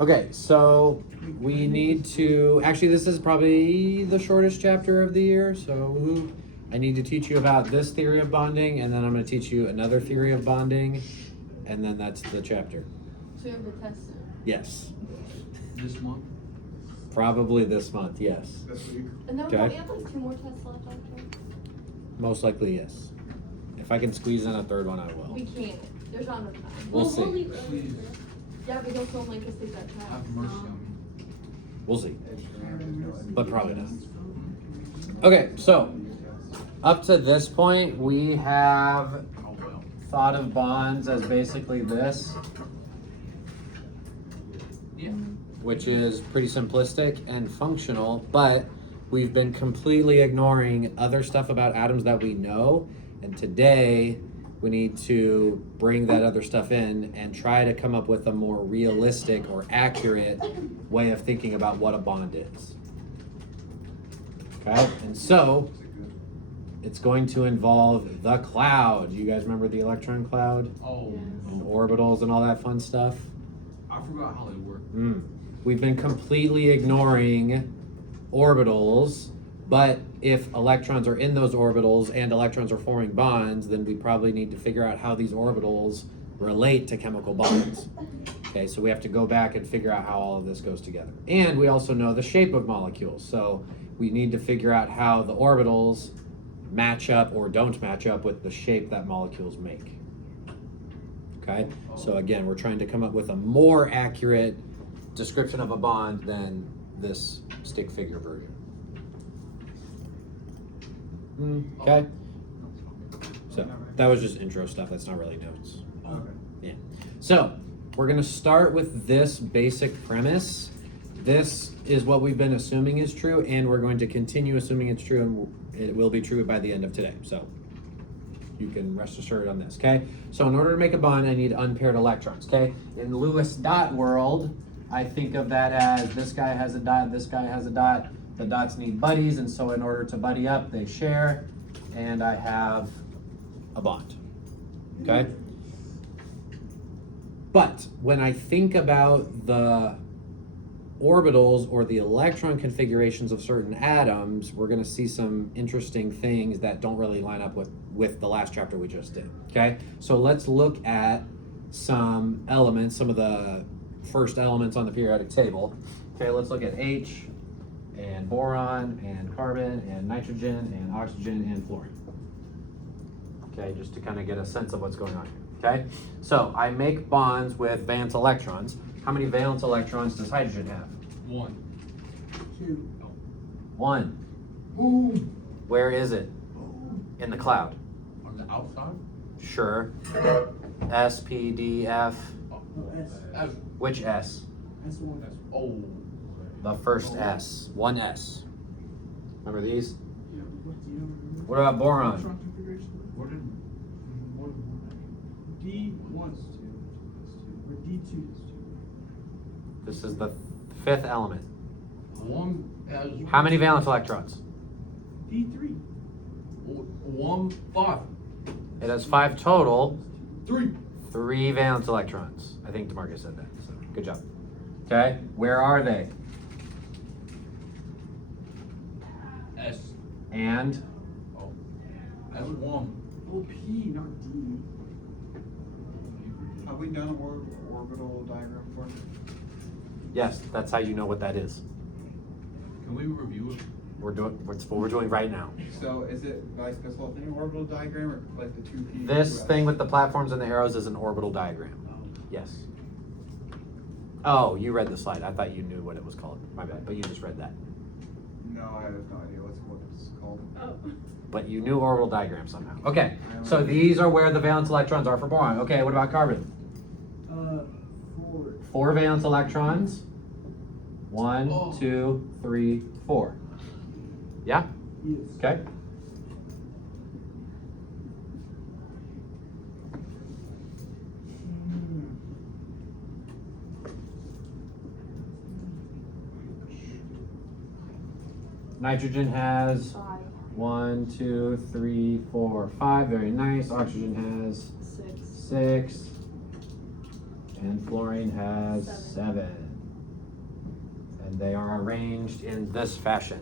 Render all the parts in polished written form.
Okay, so we need to, actually this is probably the shortest chapter of the year, so I need to teach you about this theory of bonding, and then I'm going to teach you another theory of bonding, and then that's the chapter. So you have the test soon? Yes. This month? Probably this month, yes. This week. And then Okay. don't we have like 2 more tests left after? Most likely, yes. If I can squeeze in a third one, I will. We can't. There's not enough time. We'll see. leave early. Please. Yeah, but they'll still make us take that test. Have mercy on me. We'll see. But probably not. Okay, so up to this point, we have Oh well. thought of bonds as basically this, Yeah. which is pretty simplistic and functional, but we've been completely ignoring other stuff about atoms that we know, and today we need to bring that other stuff in and try to come up with a more realistic or accurate way of thinking about what a bond is. Okay, and so it's going to involve the cloud. You guys remember the electron cloud Oh. and orbitals and all that fun stuff? I forgot how they work. We've been completely ignoring orbitals, but if electrons are in those orbitals and electrons are forming bonds, then we probably need to figure out how these orbitals relate to chemical bonds. Okay, so we have to go back and figure out how all of this goes together. And we also know the shape of molecules, so we need to figure out how the orbitals match up or don't match up with the shape that molecules make. Okay, so again, we're trying to come up with a more accurate description of a bond than this stick figure version. Okay, so that was just intro stuff. That's not really notes. Okay. Yeah. So we're gonna start with this basic premise. This is what we've been assuming is true, and we're going to continue assuming it's true, and it will be true by the end of today. So you can rest assured on this, okay? So in order to make a bond, I need unpaired electrons, okay? In Lewis dot world, I think of that as this guy has a dot, this guy has a dot. The dots need buddies, and so in order to buddy up, they share, and I have a bond, okay? But when I think about the orbitals or the electron configurations of certain atoms, we're going to see some interesting things that don't really line up with the last chapter we just did, okay? So let's look at some elements, some of the first elements on the periodic table. Okay, let's look at H, and boron, and carbon, and nitrogen, and oxygen, and fluorine. Okay, just to kind of get a sense of what's going on here, okay? So I make bonds with valence electrons. How many valence electrons does hydrogen have? 1. 2. 1. Boom. Where is it? In the cloud. On the outside? Sure. S, P, D, F. Oh. S. Which S? S1. Oh. The first S. 1 S. Remember these? Yeah, what do you remember? What about boron? Electron configuration? What did... D1 is 2. Or D2 is 2. This is the fifth element. 1 has... How many valence electrons? D3. 1, 5. It has 5 total. 3. 3 valence electrons. I think DeMarcus said that, so good job. Okay, where are they? S. And Oh. S1. Oh, P, not D. Have we done an orbital diagram before? yes, that's how you know what that is. Can we review it? It's what we're doing right now. So is it like this whole thing orbital diagram or like the 2P? This thing with the platforms and the arrows is an orbital diagram. Yes. Oh, you read the slide. I thought you knew what it was called. My bad, but you just read that. No, I have no idea what it's called. Oh. But you knew orbital diagram somehow. Okay, so these are where the valence electrons are for boron. Okay, what about carbon? 4. 4 valence electrons. 1, Oh. 2, 3, 4. Yeah? Yes. Okay. Nitrogen has 5. 1, 2, 3, 4, 5. Very nice. Oxygen has 6. 6. And fluorine has 7. 7. And they are arranged in this fashion.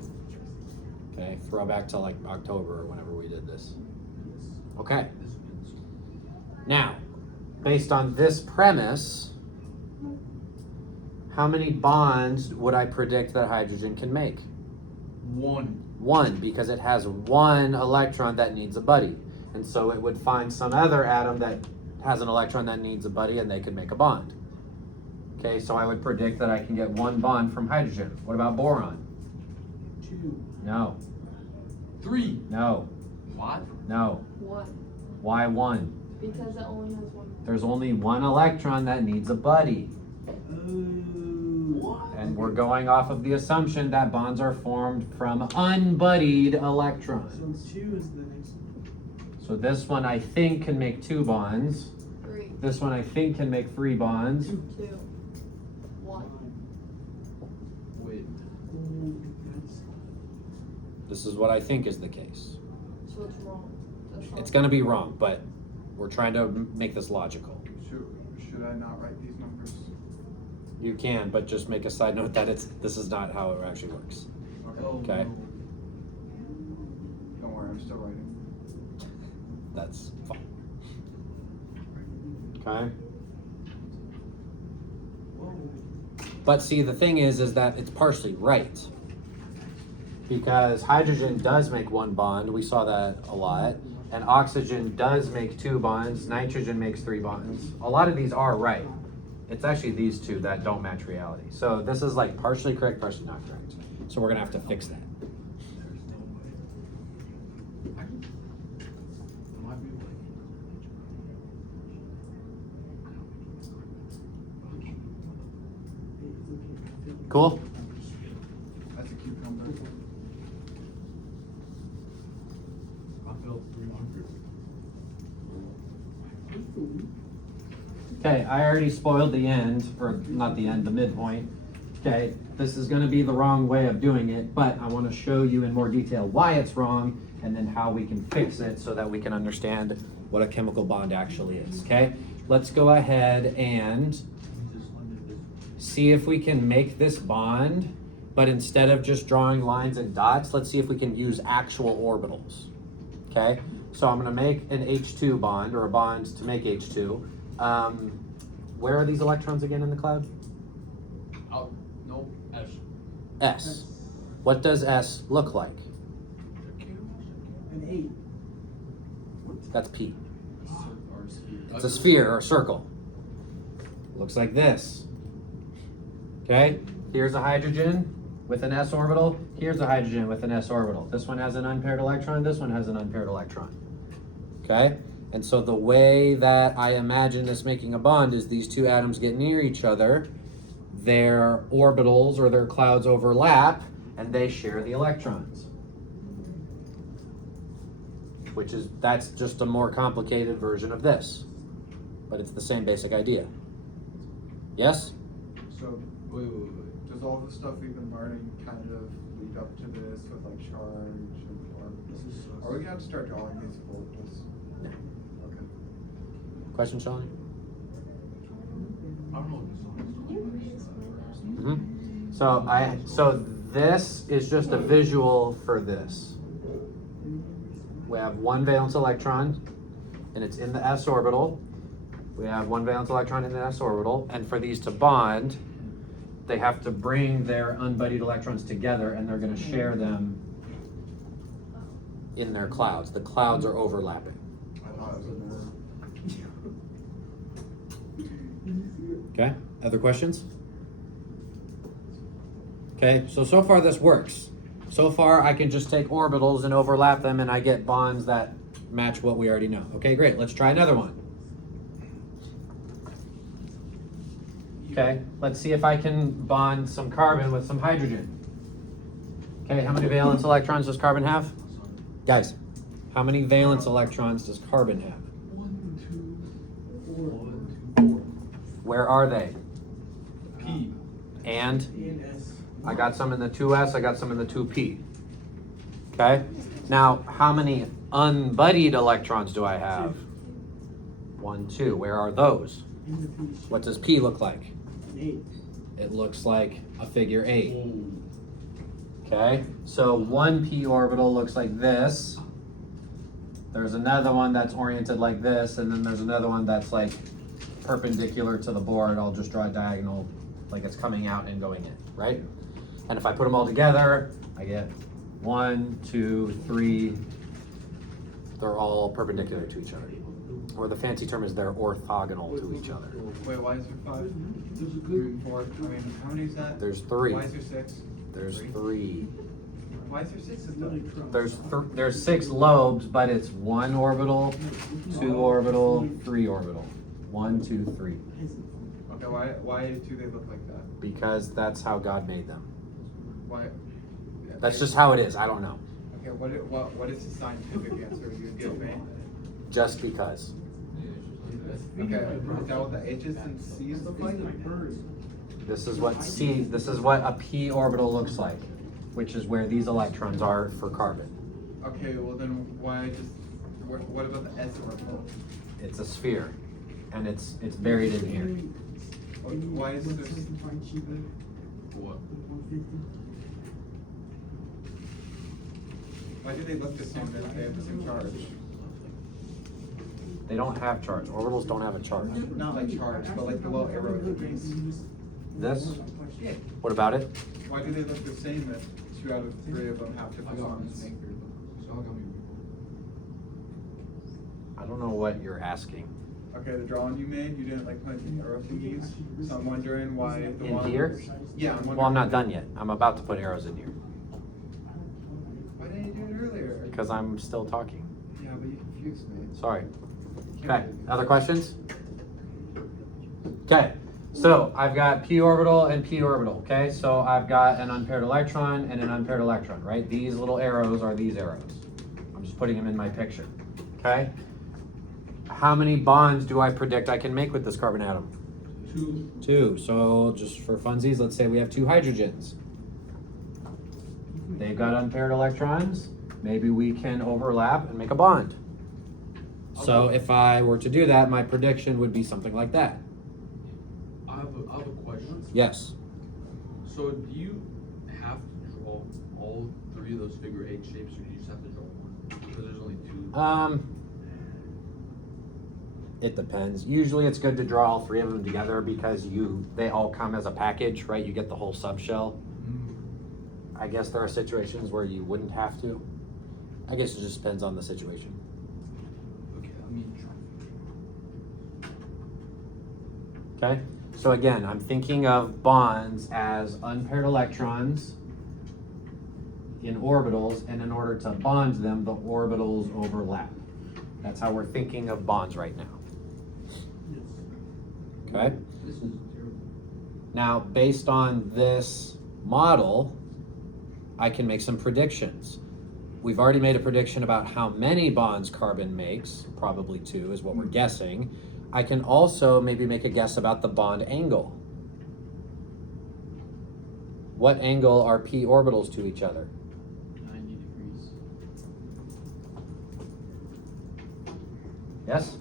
Okay, throw back to like October or whenever we did this. Okay. Now, based on this premise, how many bonds would I predict that hydrogen can make? One. One, because it has one electron that needs a buddy. And so it would find some other atom that has an electron that needs a buddy and they could make a bond. Okay, so I would predict that I can get one bond from hydrogen. What about boron? 2. No, 3. no, What? no. 1. Why one? Because it only has one. There's only one electron that needs a buddy. Oh. And we're going off of the assumption that bonds are formed from unbuddied electrons. So 2 is the next one. So this one I think can make 2 bonds. 3. This one I think can make 3 bonds. 2. 1. Wait. That's This is what I think is the case. So it's wrong. That's not It's going to be wrong, but we're trying to make this logical. Should I not write these numbers? You can, but just make a side note that this is not how it actually works. Oh, Okay. no. Don't worry, I'm still writing. That's fine. Okay. Whoa. But see, the thing is that it's partially right. Because hydrogen does make 1 bond, we saw that a lot. And oxygen does make 2 bonds, nitrogen makes 3 bonds. A lot of these are right. It's actually these 2 that don't match reality. So this is like partially correct, partially not correct. So we're gonna have to fix that. There's no way. There might be a way. Hey, it's okay. Cool? That's a cucumber. I felt 300. Okay, I already spoiled the end, or not the end, the midpoint. Okay, this is gonna be the wrong way of doing it, but I wanna show you in more detail why it's wrong and then how we can fix it so that we can understand what a chemical bond actually is, okay? Let's go ahead and Just limited this. see if we can make this bond, but instead of just drawing lines and dots, let's see if we can use actual orbitals, okay? So I'm gonna make an H2 bond, or a bond to make H2. Where are these electrons again in the cloud? Out. No. S. S. What does S look like? An 8. That's P. Or sphere. It's a sphere or circle. Looks like this. Okay, here's a hydrogen with an s orbital. Here's a hydrogen with an s orbital. This one has an unpaired electron. This one has an unpaired electron. Okay, and so the way that I imagine this making a bond is these 2 atoms get near each other, their orbitals or their clouds overlap, and they share the electrons. That's just a more complicated version of this, but it's the same basic idea. Yes? So, Wait. does all the stuff we've been learning kind of lead up to this with like charge and orbitals? Are we gonna have to start drawing these orbitals? No. Okay. Question, Shalini? I don't know what this is. Mm-hmm. So this is just a visual for this. We have 1 valence electron, and it's in the s orbital. We have 1 valence electron in the s orbital, and for these to bond, they have to bring their unbuddied electrons together, and they're going to share them in their clouds. The clouds are overlapping. I thought it was a Okay, other questions? Okay, so far this works. So far I can just take orbitals and overlap them and I get bonds that match what we already know. Okay, great, let's try another one. Okay, let's see if I can bond some carbon with some hydrogen. Okay, how many valence electrons does carbon have? Guys, how many valence electrons does carbon have? 1, 2, 4. 1, 2, 4. Where are they? P. And? And S. I got some in the 2s, I got some in the 2p. Okay, now how many unbuddied electrons do I have? 1, 2, where are those? In the P. What does p look like? An it looks like a figure 8. Okay, so one p orbital looks like this. There's another one that's oriented like this, and then there's another one that's like perpendicular to the board. I'll just draw a diagonal, like it's coming out and going in, right? And if I put them all together, I get 1, 2, 3. They're all perpendicular to each other. Or the fancy term is they're orthogonal to each other. Wait, why is there 5? 4. I mean, how many is that? There's 3. Why is there 6? There's 3. Why is there 6 of them? There's 6 lobes, but it's 1 orbital, 2 orbital, 3 orbital. 1, 2, 3. Okay, why do they look like that? Because that's how God made them. Why? That's just how it is. I don't know. Okay, what is the scientific answer you give me? Just because. Okay, is that what the H's and C's look like? This is what a p orbital looks like, which is where these electrons are for carbon. Okay, well then what about the S orbital? It's a sphere, and it's buried in here. Why is there? What? Why do they look the same if they have the same charge? They don't have charge. Orbitals don't have a charge. Not like charge, but like the little arrow thingies. This? Yeah. What about it? Why do they look the same if 2 out of 3 of them have different bonds? I don't know what you're asking. Okay, the drawing you made, you didn't like put the arrow thingies, so I'm wondering why the In one. here? Yeah, I'm wondering. Well, I'm not done yet. I'm about to put arrows in here Why didn't you do it earlier? because I'm still talking. Yeah, but you confused me. Sorry. Can't Okay, believe it. other questions? Okay, so I've got p orbital and p orbital, okay? So I've got an unpaired electron and an unpaired electron, right? These little arrows are these arrows. I'm just putting them in my picture, okay? How many bonds do I predict I can make with this carbon atom? 2. 2, so just for funsies, let's say we have 2 hydrogens. They've got unpaired electrons. Maybe we can overlap and make a bond. So if I were to do that, my prediction would be something like that. I have a question. Yes. So do you have to draw all 3 of those figure 8 shapes, or do you just have to draw one? Because there's only 2. It depends. Usually it's good to draw all 3 of them together because they all come as a package, right? You get the whole subshell. I guess there are situations where you wouldn't have to. I guess it just depends on the situation. Okay, let me try. Okay? So again, I'm thinking of bonds as unpaired electrons in orbitals, and in order to bond them, the orbitals overlap. That's how we're thinking of bonds right now. Okay? This is terrible. Now, based on this model, I can make some predictions. We've already made a prediction about how many bonds carbon makes, probably 2 is what we're guessing. I can also maybe make a guess about the bond angle. What angle are p orbitals to each other? 90 degrees. Yes?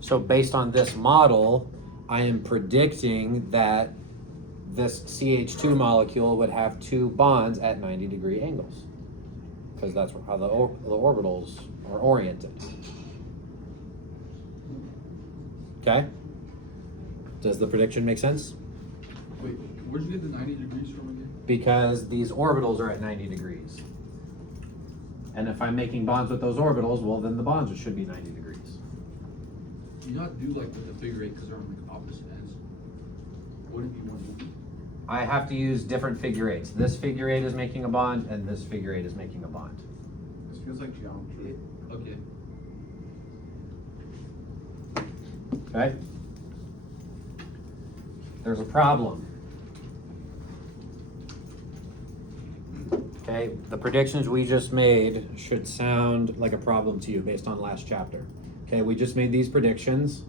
So based on this model, I am predicting that this CH2 molecule would have 2 bonds at 90-degree angles, because that's how the orbitals are oriented. Okay? Does the prediction make sense? Wait, where'd you get the 90 degrees from again? Because these orbitals are at 90 degrees. And if I'm making bonds with those orbitals, well, then the bonds should be 90 degrees. Do you not do like with the figure 8 because they're on like opposite ends? Wouldn't it be one? I have to use different figure 8s. This figure 8 is making a bond, and this figure 8 is making a bond. This feels like geometry. Okay. Okay? There's a problem. Okay, the predictions we just made should sound like a problem to you based on last chapter. Okay, we just made these predictions.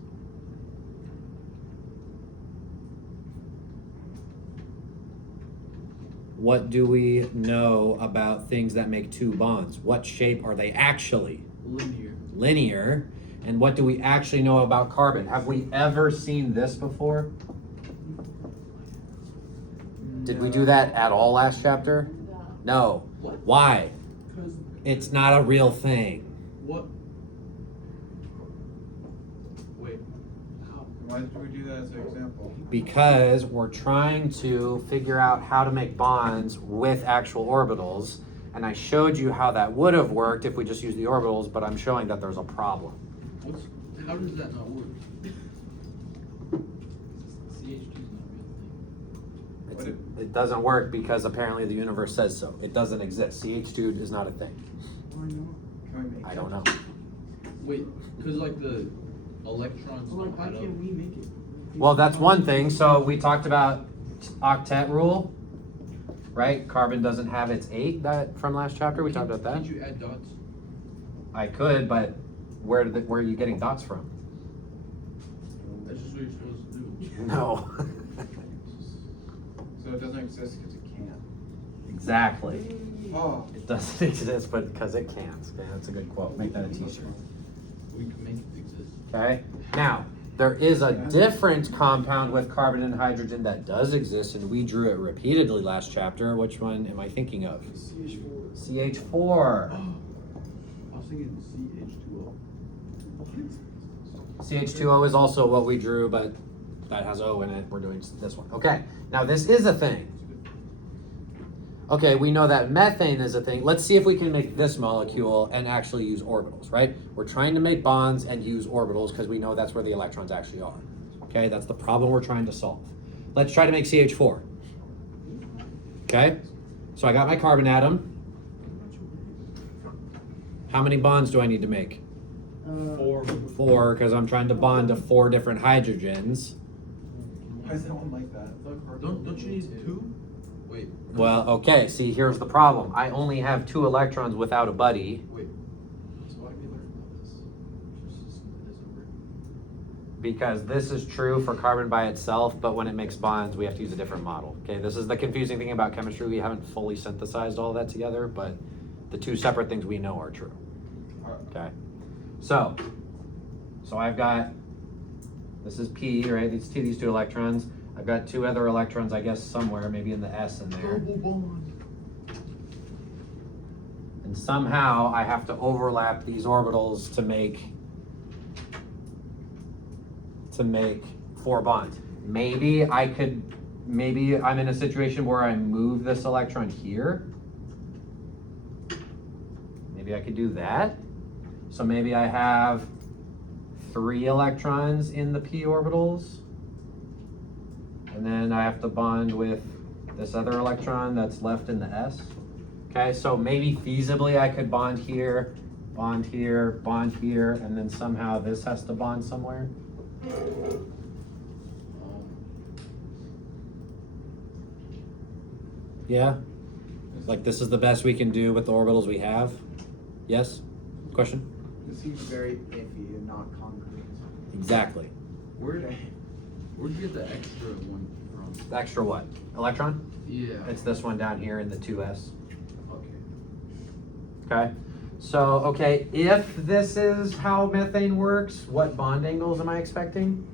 What do we know about things that make 2 bonds? What shape are they actually? Linear. Linear. And what do we actually know about carbon? Have we ever seen this before? Did we do that at all last chapter? Yeah. No. What? Why? Because It's not a real thing. What? Wait. How? Why did we do that as an example? Because we're trying to figure out how to make bonds with actual orbitals, and I showed you how that would have worked if we just used the orbitals, but I'm showing that there's a problem. How does that not work? CH2 is not a real thing. It doesn't work because apparently the universe says so. It doesn't exist. CH2 is not a thing. why not? Can we make I don't know. Wait, because like the electrons Well, like, don't why add up. can't we make it? Well, that's one thing. So we talked about octet rule, right? Carbon doesn't have its 8 that from last chapter. We talked about that. Did you add dots? I could, but where are you getting dots from? That's just what you're supposed to do. No. So it doesn't exist because it can't. Exactly. Oh. It doesn't exist, but because it can't. Okay, that's a good quote. Make that a t-shirt. We can make it exist. Okay. Now, there is a different compound with carbon and hydrogen that does exist, and we drew it repeatedly last chapter. Which one am I thinking of? CH4. CH4. I was thinking CH2O. CH2O is also what we drew, but that has O in it. We're doing this one. Okay. Now, this is a thing. Okay, we know that methane is a thing. Let's see if we can make this molecule and actually use orbitals, right? We're trying to make bonds and use orbitals because we know that's where the electrons actually are. Okay, that's the problem we're trying to solve. Let's try to make CH4. Okay, so I got my carbon atom. How many bonds do I need to make? 4. 4, because I'm trying to bond to 4 different hydrogens. Why is that one like that? Don't you need 2? Wait. Well, okay, see, here's the problem. I only have 2 electrons without a buddy. Wait. So why did we learn about this? Just it doesn't work. Because this is true for carbon by itself, but when it makes bonds, we have to use a different model. Okay, this is the confusing thing about chemistry. We haven't fully synthesized all that together, but the 2 separate things we know are true. Okay, so I've got, this is P, right? These 2 electrons. I've got 2 other electrons, I guess, somewhere, maybe in the S in there. Double bond. And somehow I have to overlap these orbitals to make 4 bonds. Maybe I'm in a situation where I move this electron here. Maybe I could do that. So maybe I have 3 electrons in the p orbitals. And then I have to bond with this other electron that's left in the s. Okay, so maybe feasibly I could bond here, bond here, bond here, and then somehow this has to bond somewhere. Yeah? Like this is the best we can do with the orbitals we have? Yes? Question? It seems very iffy and not concrete. Exactly. Where'd you get the extra one from? Extra what? Electron? Yeah. It's this one down here in the 2s. Okay. Okay? So, okay, if this is how methane works, what bond angles am I expecting?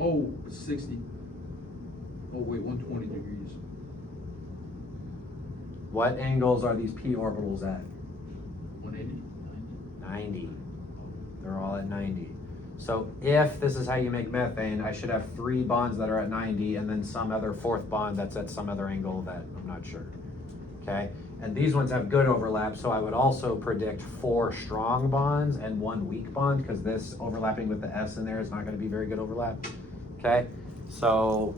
Oh, 60. Oh wait, 120 degrees. What angles are these p orbitals at? 180. 90. They're all at 90. So if this is how you make methane, I should have 3 bonds that are at 90 and then some other 4th bond that's at some other angle that I'm not sure. Okay? And these ones have good overlap, so I would also predict 4 strong bonds and 1 weak bond because this overlapping with the S in there is not going to be very good overlap. Okay? So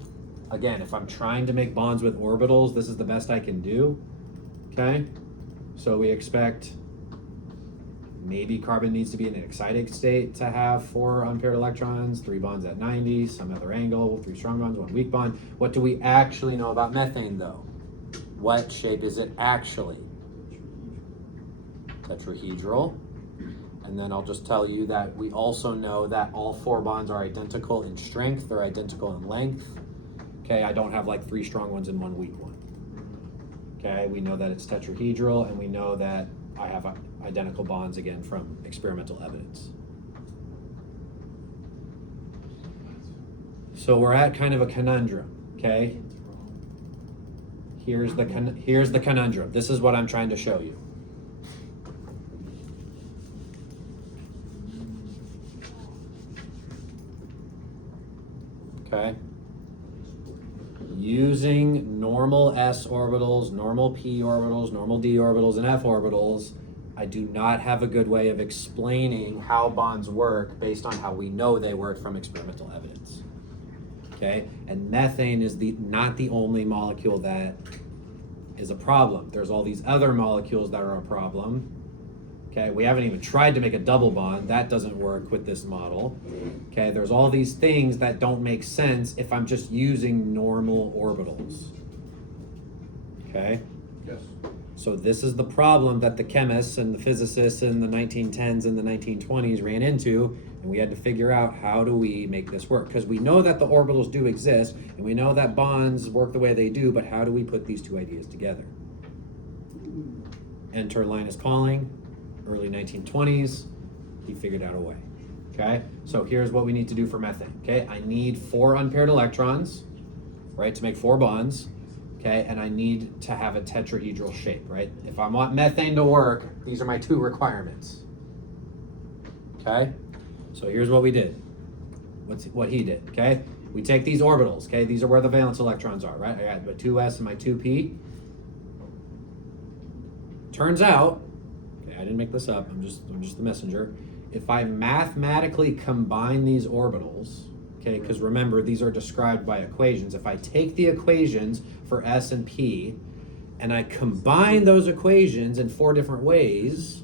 again, if I'm trying to make bonds with orbitals, this is the best I can do. Okay? So we expect maybe carbon needs to be in an excited state to have 4 unpaired electrons, 3 bonds at 90, some other angle, 3 strong bonds, 1 weak bond. What do we actually know about methane though? What shape is it actually? Tetrahedral. And then I'll just tell you that we also know that all 4 bonds are identical in strength, they're identical in length. Okay, I don't have like 3 strong ones and 1 weak one. Okay, we know that it's tetrahedral, and we know that I have identical bonds again from experimental evidence. So we're at kind of a conundrum, okay? Here's the conundrum. This is what I'm trying to show you. Okay? Using normal s orbitals, normal p orbitals, normal d orbitals, and f orbitals, I do not have a good way of explaining how bonds work based on how we know they work from experimental evidence. Okay? And methane is not the only molecule that is a problem. There's all these other molecules that are a problem. Okay, we haven't even tried to make a double bond. That doesn't work with this model. Okay, there's all these things that don't make sense if I'm just using normal orbitals. Okay? Yes. So this is the problem that the chemists and the physicists in the 1910s and the 1920s ran into, and we had to figure out how do we make this work? Because we know that the orbitals do exist, and we know that bonds work the way they do, but how do we put these two ideas together? Enter Linus Pauling, early 1920s, he figured out a way. Okay, so here's what we need to do for methane. Okay, I need 4 unpaired electrons, right, to make 4 bonds. Okay, and I need to have a tetrahedral shape, right? If I want methane to work, these are my 2 requirements. Okay, so here's what we did. What he did, okay? We take these orbitals, okay? These are where the valence electrons are, right? I got my 2s and my 2p. Turns out, okay, I didn't make this up, I'm just the messenger. If I mathematically combine these orbitals, okay, because remember, these are described by equations. If I take the equations for S and P, and I combine those equations in 4 different ways,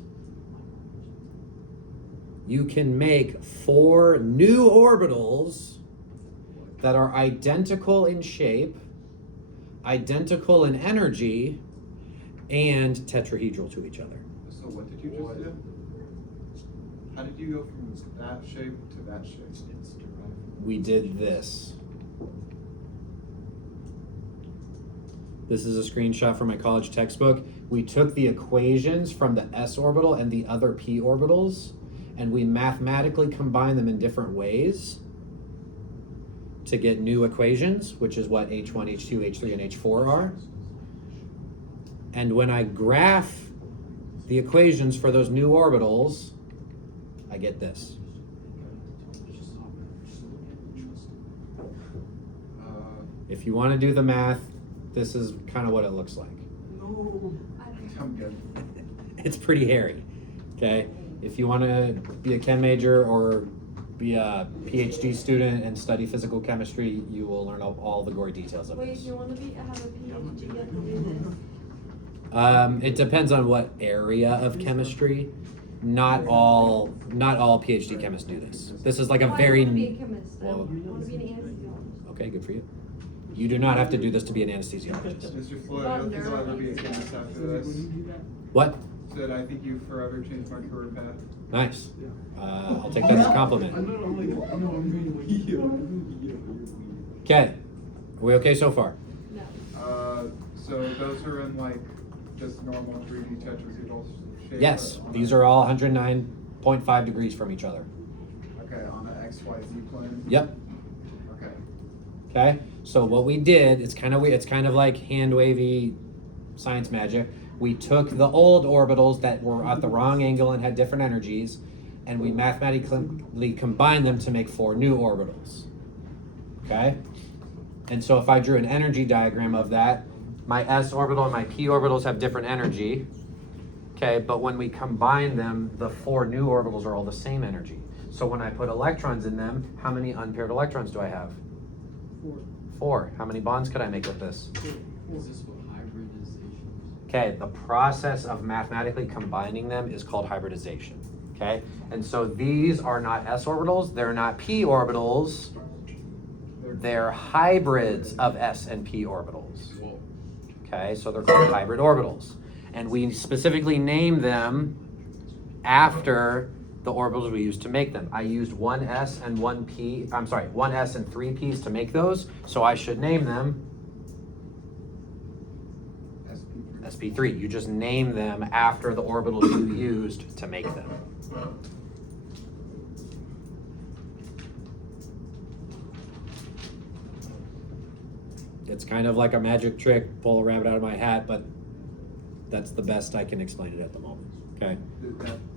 you can make 4 new orbitals that are identical in shape, identical in energy, and tetrahedral to each other. So what did you just do? How did you go from that shape to that shape? We did this. This is a screenshot from my college textbook. We took the equations from the s orbital and the other p orbitals, and we mathematically combined them in different ways to get new equations, which is what H1, H2, H3, and H4 are. And when I graph the equations for those new orbitals, I get this. If you want to do the math, this is kind of what it looks like. No. I'm good. It's pretty hairy, okay? If you want to be a chem major or be a PhD student and study physical chemistry, you will learn all the gory details of Wait, if this. you want to have a PhD, you have to do this. It depends on what area of chemistry. Not all PhD chemists do this. This is like a Oh, very I want to be a chemist. I well, want to be an anesthesiologist. okay, good for you. You do not have to do this to be an anesthesiologist. Mr. Floyd, I don't think I'll ever be a chemist after this. What? Said I think you forever changed my career path. Nice. I'll take that as a compliment. Okay. Are we okay so far? No. So those are in like just normal 3D tetrahedral shape? Yes. or on These a- are all 109.5 degrees from each other. Okay, on an XYZ plane? Yep. Okay. Okay. So what we did, it's kind of weird. It's kind of like hand wavy science magic. We took the old orbitals that were at the wrong angle and had different energies, and we mathematically combined them to make 4 new orbitals. Okay? And so if I drew an energy diagram of that, my s orbital and my p orbitals have different energy. Okay, but when we combine them, the 4 new orbitals are all the same energy. So when I put electrons in them, how many unpaired electrons do I have? 4. How many bonds could I make with this? Is this what hybridization is? Okay, the process of mathematically combining them is called hybridization. Okay, and so these are not s orbitals, they're not p orbitals, they're hybrids of s and p orbitals. Whoa. Okay, so they're called hybrid orbitals. And we specifically name them after the orbitals we used to make them. I used 1s and 1s and 3 p's to make those, so I should name them SP3. sp3. You just name them after the orbitals you used to make them. It's kind of like a magic trick, pull a rabbit out of my hat, but that's the best I can explain it at the moment. Okay.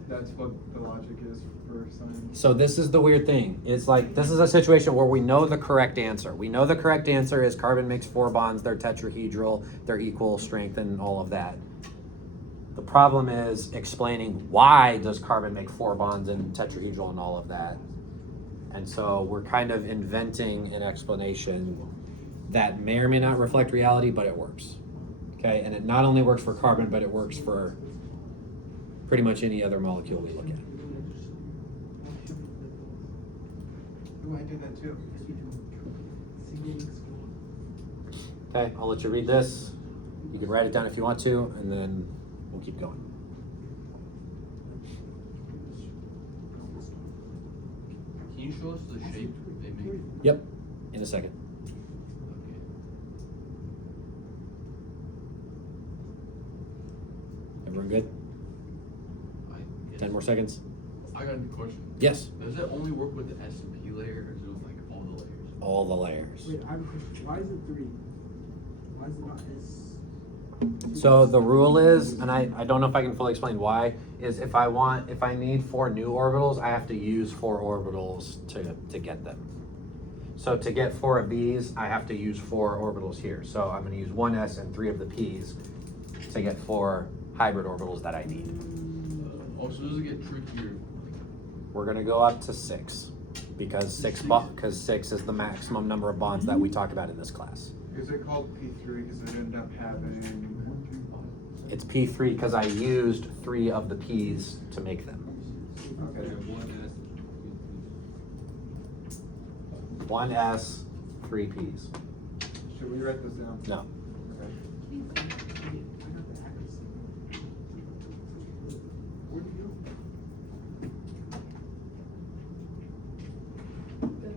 That's what the logic is for science. So this is the weird thing. It's like, this is a situation where we know the correct answer. We know the correct answer is carbon makes 4 bonds, they're tetrahedral, they're equal strength and all of that. The problem is explaining why does carbon make 4 bonds and tetrahedral and all of that. And so we're kind of inventing an explanation that may or may not reflect reality, but it works. Okay, and it not only works for carbon, but it works for pretty much any other molecule we look at. Ooh, I did that too. Okay, I'll let you read this. You can write it down if you want to, and then we'll keep going. Can you show us the shape they make? Yep, in a second. Okay. Everyone good? 10 more seconds. I got a question. Yes, Does it only work with the S and P layer, or is it with like all the layers? all the layers. Wait, I have a question. Why is it 3? Why is it not S? So the rule is, and I don't know if I can fully explain why, is if I need 4 new orbitals, I have to use 4 orbitals to get them. So to get 4 of these, I have to use 4 orbitals here. So I'm gonna use 1 S and 3 of the P's to get 4 hybrid orbitals that I need. Oh, so does it get trickier? We're gonna go up to 6 because 6 is the maximum number of bonds that we talk about in this class. Is it called P3 because it ended up having? It's P3 because I used 3 of the P's to make them. Okay. 1 S, 3 P's. Should we write this down? No. Okay.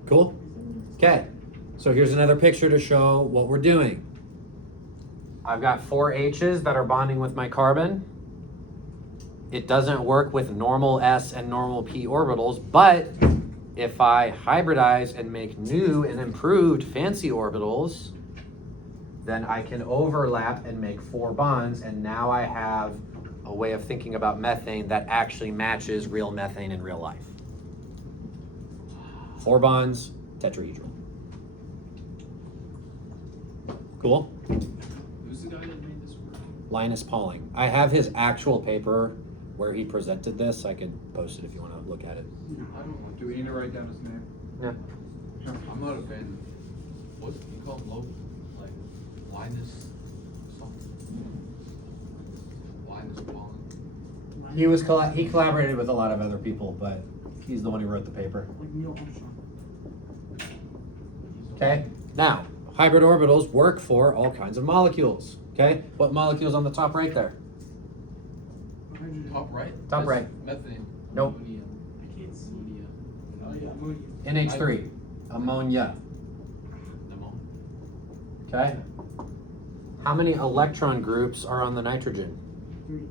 Cool? Okay, so here's another picture to show what we're doing. I've got 4 H's that are bonding with my carbon. It doesn't work with normal S and normal P orbitals, but if I hybridize and make new and improved fancy orbitals, then I can overlap and make 4 bonds, and now I have a way of thinking about methane that actually matches real methane in real life. 4 bonds, tetrahedral. Cool? Who's the guy that made this work? Linus Pauling. I have his actual paper where he presented this. I could post it if you want to look at it. I don't know. Do we need to write down his name? Yeah. I'm not a fan. What do you call him? Low? Like Linus something? Linus Pauling? He collaborated with a lot of other people, but he's the one who wrote the paper. Like Neil Armstrong. Okay. Now, hybrid orbitals work for all kinds of molecules. Okay. What molecule's on the top right there? Hydrogen. Top right? Top That's right. Methane. Nope. Ammonia. I can't see. Ammonia. Oh yeah, ammonia. NH3. Ammonia. Pneumonia. Okay. How many electron groups are on the nitrogen? 3.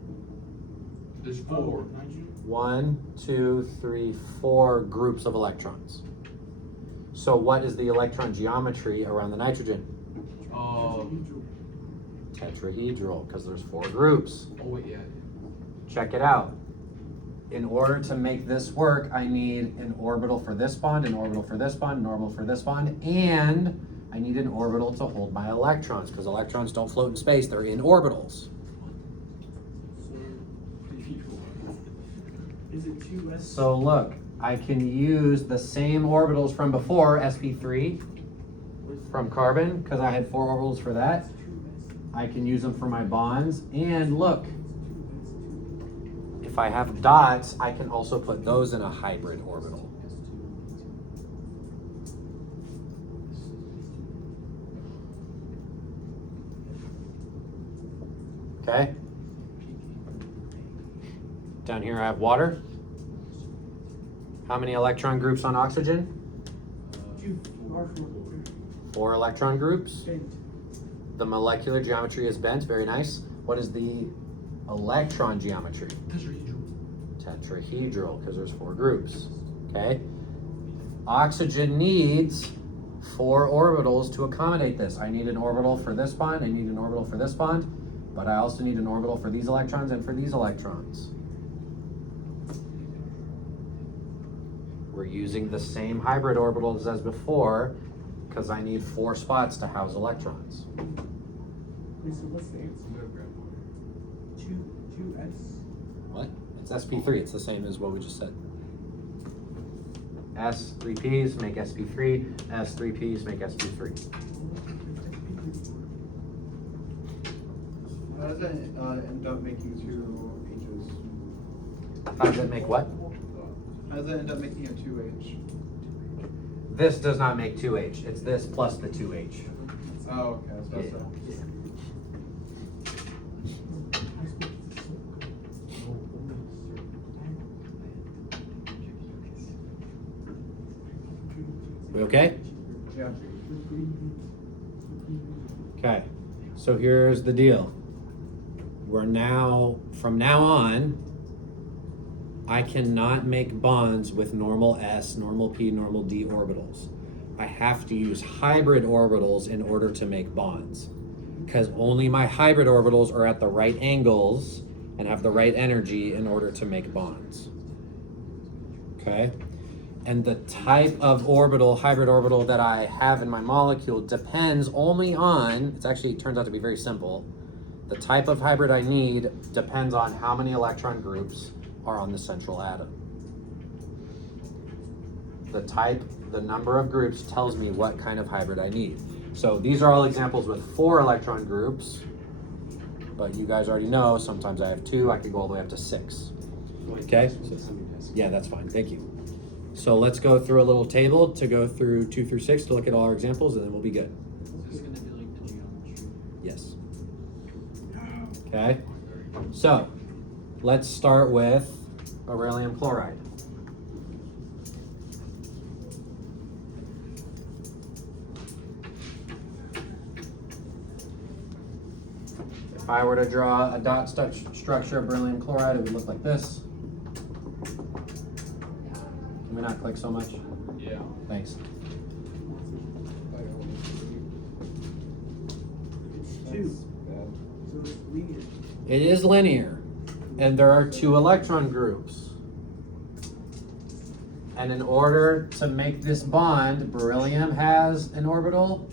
There's Oh, 4. nitrogen. 1, 2, 3, 4 groups of electrons. So what is the electron geometry around the nitrogen? Tetrahedral. Tetrahedral, because there's 4 groups. Oh wait, yeah. Check it out. In order to make this work, I need an orbital for this bond, an orbital for this bond, an orbital for this bond, and I need an orbital to hold my electrons, because electrons don't float in space, they're in orbitals. So, is it 2S? So look, I can use the same orbitals from before, sp3, from carbon, because I had 4 orbitals for that. I can use them for my bonds, and look, if I have dots, I can also put those in a hybrid orbital. Okay? Down here I have water. How many electron groups on oxygen? 2. R4. 4 electron groups. Bent. The molecular geometry is bent, very nice. What is the electron geometry? Tetrahedral. Tetrahedral, because there's 4 groups, okay? Oxygen needs 4 orbitals to accommodate this. I need an orbital for this bond, I need an orbital for this bond, but I also need an orbital for these electrons and for these electrons. We're using the same hybrid orbitals as before because I need 4 spots to house electrons. Wait, so what's the answer? I'm gonna grab one. 2S. What? It's sp3, it's the same as what we just said. S, 3 Ps make sp3, S, 3 Ps make sp3. How does that end up making 2 H's? How does that make what? How does that end up making a 2H? This does not make 2H, it's this plus the 2H. Oh, okay, that's what I said. We okay? Yeah. Okay, so here's the deal. From now on, I cannot make bonds with normal S, normal P, normal D orbitals. I have to use hybrid orbitals in order to make bonds, because only my hybrid orbitals are at the right angles and have the right energy in order to make bonds. Okay? And the type of hybrid orbital that I have in my molecule depends only on, it turns out to be very simple. The type of hybrid I need depends on how many electron groups are on the central atom. The number of groups tells me what kind of hybrid I need. So these are all examples with 4 electron groups, but you guys already know, sometimes I have 2, I could go all the way up to 6. Okay? Yeah, that's fine, thank you. So let's go through a little table to go through 2 through 6 to look at all our examples, and then we'll be good. Is this gonna be like the geometry? Yes. Okay, so let's start with beryllium chloride. If I were to draw a dot structure of beryllium chloride, it would look like this. Can we not click so much? Yeah. Thanks. It's 2. So it's linear. It is linear, and there are 2 electron groups. And in order to make this bond, beryllium has an orbital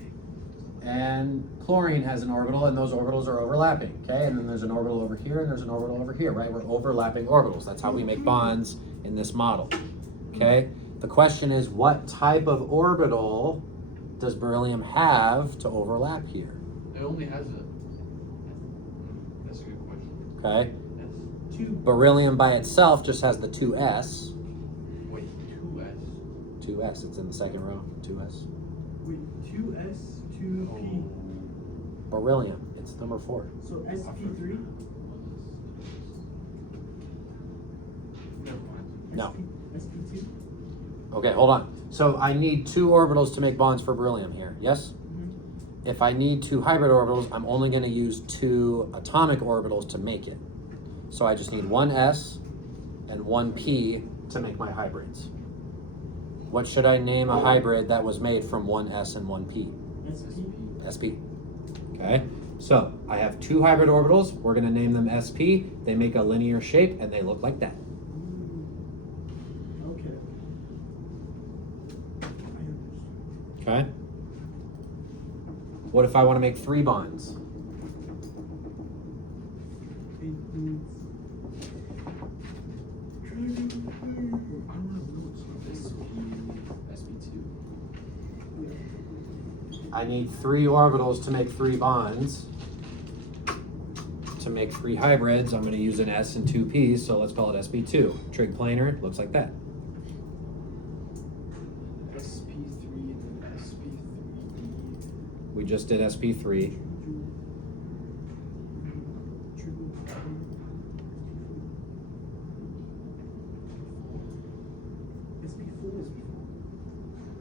and chlorine has an orbital, and those orbitals are overlapping, okay? And then there's an orbital over here and there's an orbital over here, right? We're overlapping orbitals. That's how we make bonds in this model, okay? The question is, what type of orbital does beryllium have to overlap here, It only has a. That's a good question. okay? That's 2. Beryllium by itself just has the 2s. wait, 2S. 2s, it's in the second row, 2s. Wait, 2S, 2P. Beryllium, it's number 4. So SP3? Never mind. No. SP2? Okay, hold on. So I need 2 orbitals to make bonds for beryllium here, yes? Mm-hmm. If I need 2 hybrid orbitals, I'm only going to use 2 atomic orbitals to make it. So I just need 1 s and 1 p to make my hybrids. What should I name a hybrid that was made from 1 s and 1 p? SP? sp. Okay, so I have 2 hybrid orbitals. We're going to name them sp. They make a linear shape and they look like that. Okay. Okay. What if I want to make 3 bonds? I need 3 orbitals to make 3 bonds. To make 3 hybrids, I'm going to use an S and 2 Ps, so let's call it sp2. Trig planar, looks like that. SP3 and then SP3. We just did sp3.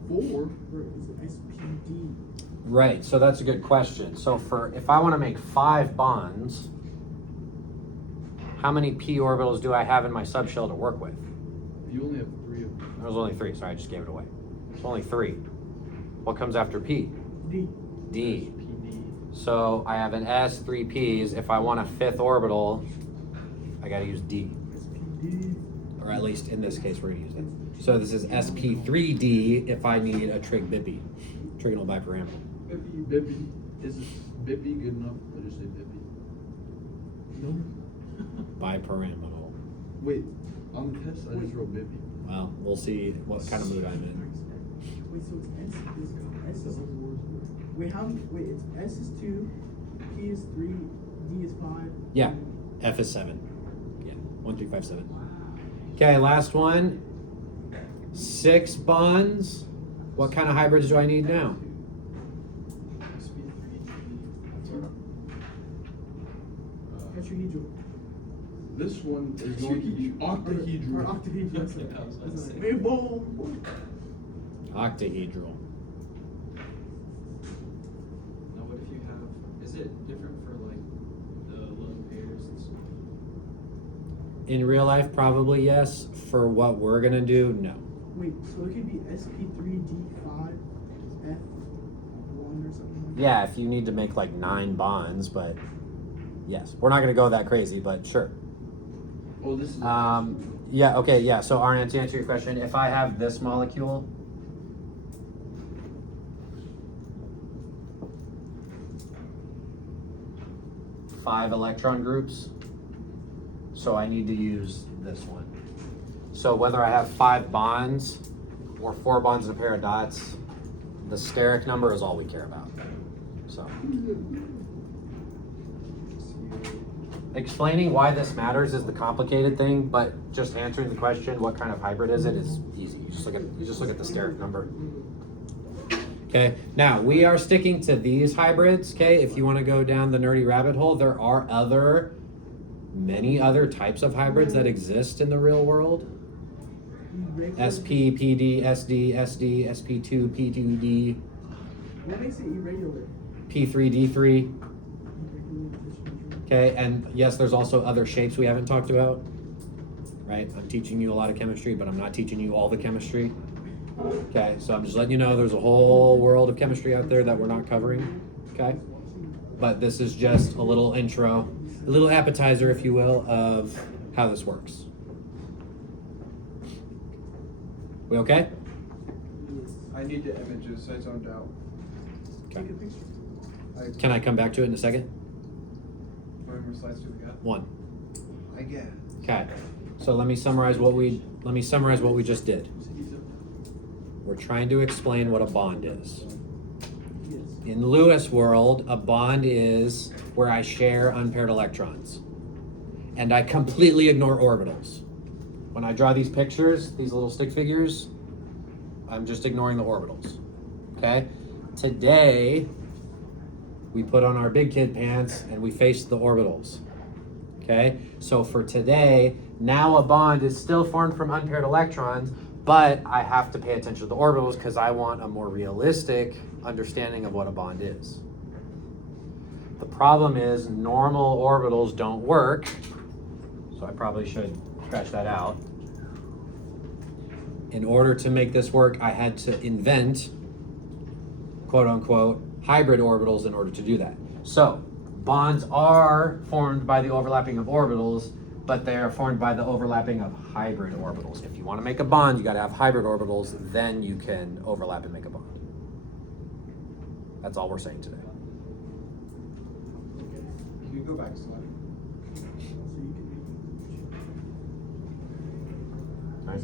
Four? SPD. Right, so that's a good question. So if I want to make 5 bonds, how many p orbitals do I have in my subshell to work with? You only have 3 of them. There was only 3, sorry, I just gave it away. It's only 3. What comes after P? D. D. PD. So I have an S, 3 Ps. If I want a fifth orbital, I gotta use D. SPD. Or at least in this case, we're gonna use it. So this is sp3d if I need a trig bippy, trigonal bipyramidal. Bibby. Is Bibby good enough? Or just say Bibby? No. Bipyramidal. Wait, on the test I just wrote Bibby. Well, we'll see what kind of mood I'm in. Wait, so it's S is wait, it's S is 2, P is 3, D is 5. Yeah, F is 7. Yeah, 1, 3, 5, 7. Okay, last one. 6 bonds. What kind of hybrids do I need now? Tetrahedral. This one is going to be Or octahedral. octahedral. Wait, whoa. Octahedral. Now, what if you have, is it different for like the lone pairs and stuff? In real life, probably yes. For what we're gonna do, no. Wait, so it could be sp3d5 f1 or something like that? Yeah, if you need to make like 9 bonds, but yes. We're not gonna go that crazy, but sure. Oh, this is. Yeah, okay, yeah. So Arne, to answer your question, if I have this molecule, five electron groups, so I need to use this one. So whether I have 5 bonds or 4 bonds and a pair of dots, the steric number is all we care about. So explaining why this matters is the complicated thing, but just answering the question, what kind of hybrid is it, is easy. You just look at the steric number. Okay, now we are sticking to these hybrids. Okay, if you want to go down the nerdy rabbit hole, there are many other types of hybrids that exist in the real world. SP, PD, SD, SD, SP2, P2D, What makes it irregular? P3, D3. Irregular tetrahedral. Okay, and yes, there's also other shapes we haven't talked about, right? I'm teaching you a lot of chemistry, but I'm not teaching you all the chemistry. Okay, so I'm just letting you know there's a whole world of chemistry out there that we're not covering, okay? But this is just a little intro, a little appetizer, if you will, of how this works. We okay? I need the images, I zoned out. Take a picture. Can I come back to it in a second? How many more slides do we got? 1. I guess. Okay. So let me summarize what we just did. We're trying to explain what a bond is. Yes. In Lewis world, a bond is where I share unpaired electrons. And I completely ignore orbitals. When I draw these pictures, these little stick figures, I'm just ignoring the orbitals. Okay? Today, we put on our big kid pants and we face the orbitals. Okay? So for today, now a bond is still formed from unpaired electrons, but I have to pay attention to the orbitals because I want a more realistic understanding of what a bond is. The problem is normal orbitals don't work, so I probably should scratch that out. In order to make this work, I had to invent, quote unquote, hybrid orbitals in order to do that. So bonds are formed by the overlapping of orbitals, but they are formed by the overlapping of hybrid orbitals. If you want to make a bond, you got to have hybrid orbitals, then you can overlap and make a bond. That's all we're saying today. Can you go back a slide? All right.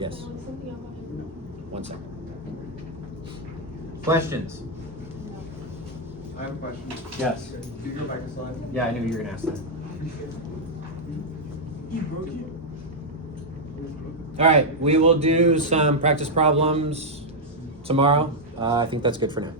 Yes. Something I wanted to know. 1 second. Questions? I have a question. Yes. Can you go back a slide? Yeah, I knew you were gonna ask that. You broke it? All right, we will do some practice problems tomorrow. I think that's good for now.